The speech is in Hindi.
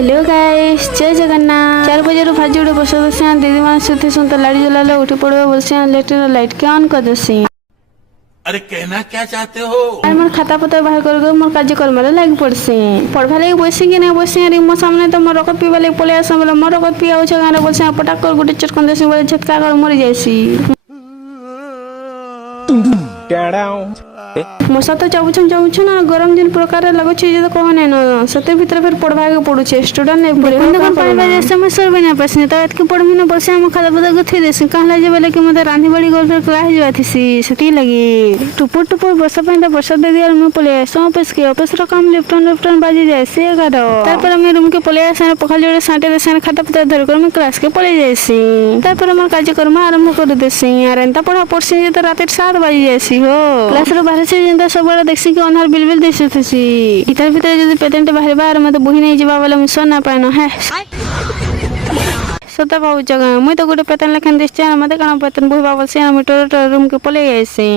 हेलो गाइस, जय जगन्नाथ। 4 बजे भाजी उड़े बस दे दीदी मान सुते सुनते लाइट जलाले उठी पड़े बोलसे इलेक्ट्रिक लाइट के ऑन कर देसी। अरे कहना क्या चाहते हो? আর মোর খাতা পত্র বাহির করে মোর কার্যক্রমে লাগি পড়ছি। পড়বা লাগি বসে কি না বসে আর মো সামনে তো মোর রকত পিবা লাগি পলে আসা বলে মোর রকত পিয়া হচ্ছে গানে বলছে পটাক করে গুটি চটকন দেছি বলে ঝটকা করে মরি যাইছি। মশা তো চাবুছন আর গরম দিন প্রকারে লাগুছে যে তো কোনে ন সতে ভিতরে ফের পড়বাকে পড়ুছে স্টুডেন্ট নাই পড়ে কোন পানি বাজে সময় সরবে না পাসনি তো এতকে পড়মি না বসে हम খাতা পত্র গুথি দেছি कहला जे बोले कि मते रांधी बड़ी गोल फिर क्लास जाथिसी सती लगी टुपुर टुपुर बसा पाइंदा बसा दे दिया मैं पले आसा ऑफिस रो काम लेफ्टन बाजी जाए से गाडो তারপর আমি রুম কে পলে আসা পখাল জোড়ে সাঁটে দেছে খাতা পত্র ধরে করে আমি ক্লাস কে পলে যাইছি। তারপর আমার কার্যক্রম আরম্ভ করে দেছি আর এন্তা পড়া পড়ছি যে তো রাতের 7 বাজি যাইছি हो ক্লাস रो बाहर से जिंदा सबरा देखसी कि अनहार बिलबिल दिसथसी इतर भीतर जदी पेटेंट बाहर बाहर मते बही नहीं जीवा वाला मिस ना पाएनो है सता बाबू जगह मुई तो गोटे पेतन लेखन दिसছে मते काना पेतन बहिबा बोलसे আমি टोर रूम के पले आइसी।